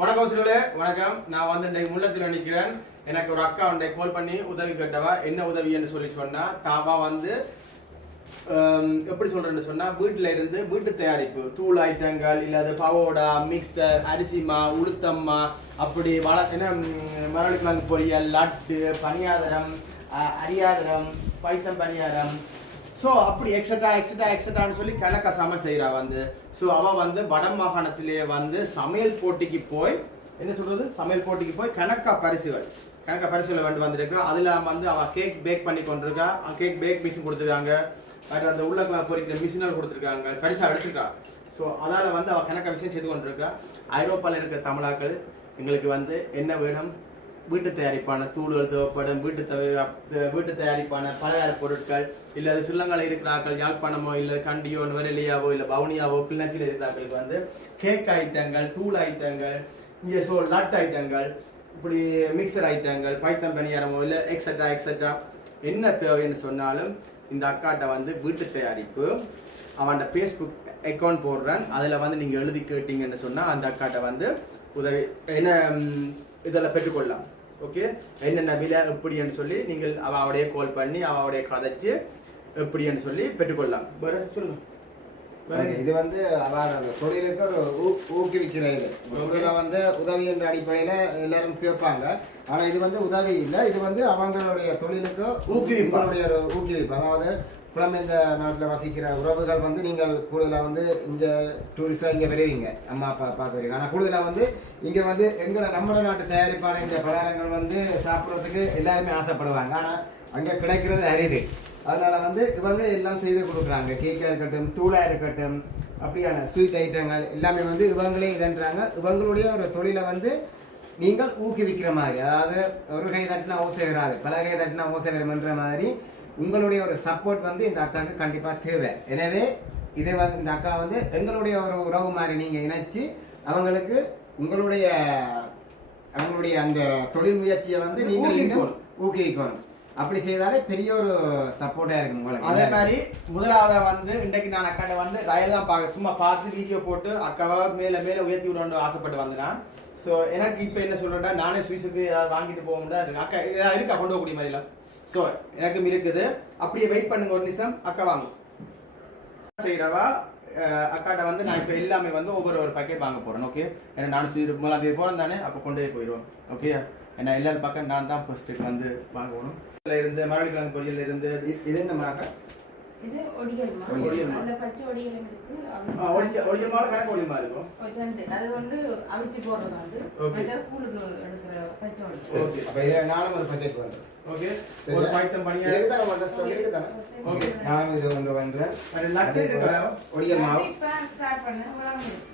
வணக்கம் சிறுவர்களே, வணக்கம். நான் வந்து இன்றைக்கு முள்ளத்தில் நிற்கிறேன். எனக்கு ஒரு அக்கா உண்டை கால் பண்ணி உதவி கேட்டவா. என்ன உதவின்னு சொல்லி சொன்னா, தாவா வந்து எப்படி சொல்றேன்னு சொன்னா, வீட்டுல இருந்து வீட்டு தயாரிப்பு தூள் ஐட்டங்கள் இல்லாத பவோடா, மிக்சர், அரிசிமா, உளுத்தம்மா, அப்படி என்ன மரவள்ளிக்கிழங்கு பொரியல், லட்டு, பனியாதரம், அரியாதரம், பைத்தம் பனியாரம், ஸோ அப்படி எக்ஸட்ரான்னு சொல்லி கணக்கா சமையல் செய்கிறா வந்து. ஸோ அவள் வந்து வட மாகாணத்திலே வந்து சமையல் போட்டிக்கு போய் என்ன சொல்றது, சமையல் போட்டிக்கு போய் கணக்கா பரிசுகள் வந்து வந்திருக்கா. அதில் வந்து அவள் கேக் பேக் பண்ணி கொண்டிருக்கா. கேக் பேக் மிஷின் கொடுத்துருக்காங்க, அந்த உள்ள பொறிக்கிற மிஷினால் கொடுத்துருக்காங்க, பரிசா எடுத்துருக்கா. ஸோ அதால் வந்து அவள் கணக்கா விஷயம் செய்து கொண்டிருக்கா. ஐரோப்பாவில் இருக்கிற தமிழாக்கள் எங்களுக்கு வந்து என்ன வேணும், வீட்டு தயாரிப்பான தூள்கள் தேவைப்படும், வீட்டு தயாரிப்பான பலகார பொருட்கள், இல்லை அது சில்லங்களை இருக்கிறார்கள், யாழ்ப்பாணமோ இல்லை கண்டியோ நுவரெலியாவோ இல்லை பவுனியாவோ கிண்ணத்தில் இருக்கிறார்களுக்கு வந்து கேக் ஐட்டங்கள், தூள் ஐட்டங்கள், இங்கே லட் ஐட்டங்கள், இப்படி மிக்சர் ஐட்டங்கள், பைத்தம் பனியாரமோ இல்லை எக்ஸட்ரா என்ன தேவைன்னு சொன்னாலும் இந்த அக்காட்ட வந்து வீட்டு தயாரிப்பு அவன் ஃபேஸ்புக் அக்கௌண்ட் போடுறான். அதில் வந்து நீங்கள் எழுதி கேட்டீங்கன்னு சொன்னால் அந்த அக்காட்ட வந்து உதவி என்ன இதெல்லாம் பெற்றுக்கொள்ளலாம். ஓகே, என்னென்ன விலை எப்படின்னு சொல்லி நீங்கள் அவளுடைய கால் பண்ணி அவளுடைய கதைச்சு எப்படின்னு சொல்லி பெற்றுக்கொள்ளலாம். சொல்லுங்க. இது வந்து அவர் அந்த தொழிலுக்கு ஒரு ஊக்குவிக்கிற இது வந்து உதவி என்ற அடிப்படையில எல்லாரும் கேட்பாங்க. ஆனா இது வந்து உதவி இல்லை, இது வந்து அவங்களுடைய தொழிலுக்கு ஊக்குவிப்புடைய ஒரு ஊக்குவிப்பு. அதாவது புலம்பெயர் இந்த நாட்டில் வசிக்கிற உறவுகள் வந்து நீங்கள் கூடுதலாக வந்து இங்க டூரிஸ்டாக இங்கே வருவீங்க, அம்மா அப்பா பார்க்க வருவீங்க. ஆனால் கூடுதலாக வந்து இங்கே வந்து நம்ம நாட்டு தயாரிப்பான இந்த பலகாரங்கள் வந்து சாப்பிட்றதுக்கு எல்லாருமே ஆசைப்படுவாங்க. ஆனால் அங்கே கிடைக்கிறது அரிது. அதனால வந்து இவங்க எல்லாம் செய்து கொடுக்குறாங்க. கேக்காக இருக்கட்டும், தூளாக இருக்கட்டும், அப்படியான ஸ்வீட் ஐட்டங்கள் எல்லாமே வந்து இவங்களே இதன்றாங்க. இவங்களுடைய ஒரு தொழிலை வந்து நீங்கள் ஊக்குவிக்கிற மாதிரி, அதாவது ஒரு கை தட்டினா ஓசை வராது, பல கை தட்டினா ஓசை வரும்ன்ற மாதிரி உங்களுடைய ஒரு சப்போர்ட் வந்து இந்த அக்காவுக்கு கண்டிப்பாக தேவை. எனவே இதை வந்து இந்த அக்கா வந்து எங்களுடைய ஒரு உறவு மாதிரி நீங்கள் இணைச்சு அவங்களுக்கு அவங்களுடைய அந்த தொழில் முயற்சியை வந்து நீங்கள் ஊக்குவிக்கணும். அப்படி செய்தாலே பெரிய ஒரு சப்போர்ட்டாக இருக்கும் உங்களுக்கு. அதே மாதிரி முதலாவது வந்து இன்றைக்கு நான் அக்காட்ட வந்து ரயில் தான் சும்மா பார்த்து வீடியோ போட்டு அக்காவை மேலே உயர்த்தி விடணும்னு ஆசைப்பட்டு வந்தேன். ஸோ எனக்கு இப்போ என்ன சொல்கிறேன்னா, நானே ஸ்வீஸுக்கு ஏதாவது வாங்கிட்டு போக முடியாது. அக்கா இருக்கா கொண்டு போகக்கூடிய மாதிரிலாம். ஸோ எனக்கும் இருக்குது. அப்படியே வெயிட் பண்ணுங்க ஒரு நிமிஷம். அக்கா வாங்க செய்கிறவா அக்காட்ட வந்து நான் இப்போ எல்லாமே வந்து ஒவ்வொரு பேக்கெட் வாங்க போகிறேன். ஓகே, ஏன்னா நான் முதலாம் தேதி போகிறேன் தானே, அப்போ கொண்டே போயிடுவோம். ஓகே, ஏன்னா எல்லாரும் பக்கம் நான் தான் ஃபர்ஸ்ட்டு வந்து வாங்கணும். இதில் இருந்து மரவள்ளிக்கிழங்கு பொரியல் இருந்து இது இந்த மாதிரி இது ஒடியல் அந்த பச்சை ஒடியல் இருக்கு. ஒடியல் மாவு கணக்கு ஒடியல் மாவு இருக்கும். அது வந்து அவிச்சு போடுறது வந்து மற்ற கூழுக்கு எடுக்கிற பச்சை ஒடியல். ஓகே, அப்ப இத நானும் ஒரு பட்ஜெட் பண்றேன். ஓகே, ஒரு பைத்தம் பனியா இருக்கு தான மற்ற ஸ்டோரி இருக்கு தான. ஓகே, நான் இது வந்து பண்றேன். அது லட்டு இருக்கு. ஒடியல் மாவு இப்ப ஸ்டார்ட் பண்ணேன்.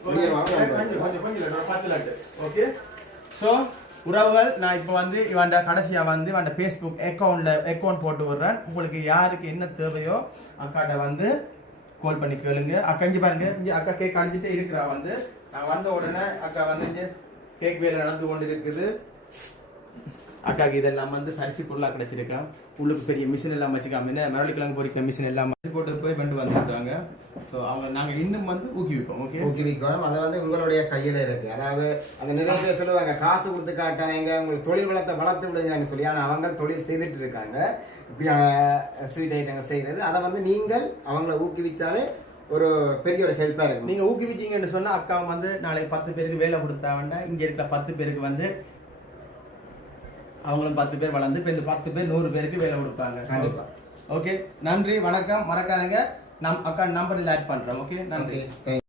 ஒடியல் மாவு கொஞ்சம் 10 லட்டு. ஓகே, சோ உறவுகள், நான் இப்போ வந்து இவன்ட கடைசியாக வந்து இவன்ட ஃபேஸ்புக் அக்கௌண்ட் போட்டு விடுறேன். உங்களுக்கு யாருக்கு என்ன தேவையோ அக்காட்ட வந்து கால் பண்ணி கேளுங்க. அக்கா இங்கே பாருங்க, இங்கே அக்கா கேக் அடிச்சுட்டே இருக்கிறா. வந்து நான் வந்த உடனே அக்கா வந்து கேக் வேலை நடந்து கொண்டு இருக்குது. அக்காவுக்கு இதெல்லாம் வந்து பரிசு பொருளாக கிடைச்சிருக்கேன். உள்ளுக்கு பெரிய மிஷின் எல்லாம் வச்சுக்காம, என்ன மரவள்ளிக்கிழங்கு பொறிக்கிற மிஷின் எல்லாம் போட்டு போய் கொண்டு வந்துருக்காங்க. ஸோ அவங்க நாங்கள் இன்னும் வந்து ஊக்குவிப்போம். ஓகே, ஊக்குவிக்கணும். அதை வந்து உங்களுடைய கையில் இருக்கு. அதாவது அந்த நிறைய பேர் சொல்லுவாங்க, காசு கொடுத்து காட்டாங்க, உங்களுக்கு தொழில் வளர்த்து விடுங்கன்னு சொல்லி. ஆனால் அவங்க தொழில் செய்துட்டு இருக்காங்க இப்படியான ஸ்வீட் ஐட்டங்கள் செய்கிறது. அதை வந்து நீங்கள் அவங்கள ஊக்குவித்தாலே ஒரு பெரிய ஒரு ஹெல்ப்பாக இருக்கும். நீங்கள் ஊக்குவிச்சிங்கன்னு சொன்னால் அக்கா வந்து நாளைக்கு 10 பேருக்கு வேலை கொடுத்தா வேண்டாம். இங்கே இருக்கிற 10 பேருக்கு வந்து அவங்களும் 10 பேர் வளர்ந்து இப்போ இந்த 10 பேர் 100 பேருக்கு வேலை கொடுப்பாங்க. கண்டிப்பா. ஓகே, நன்றி, வணக்கம். மறக்காதங்க, அக்கா நம்பர் இதில் ஆட் பண்ணுறோம். ஓகே, நன்றி.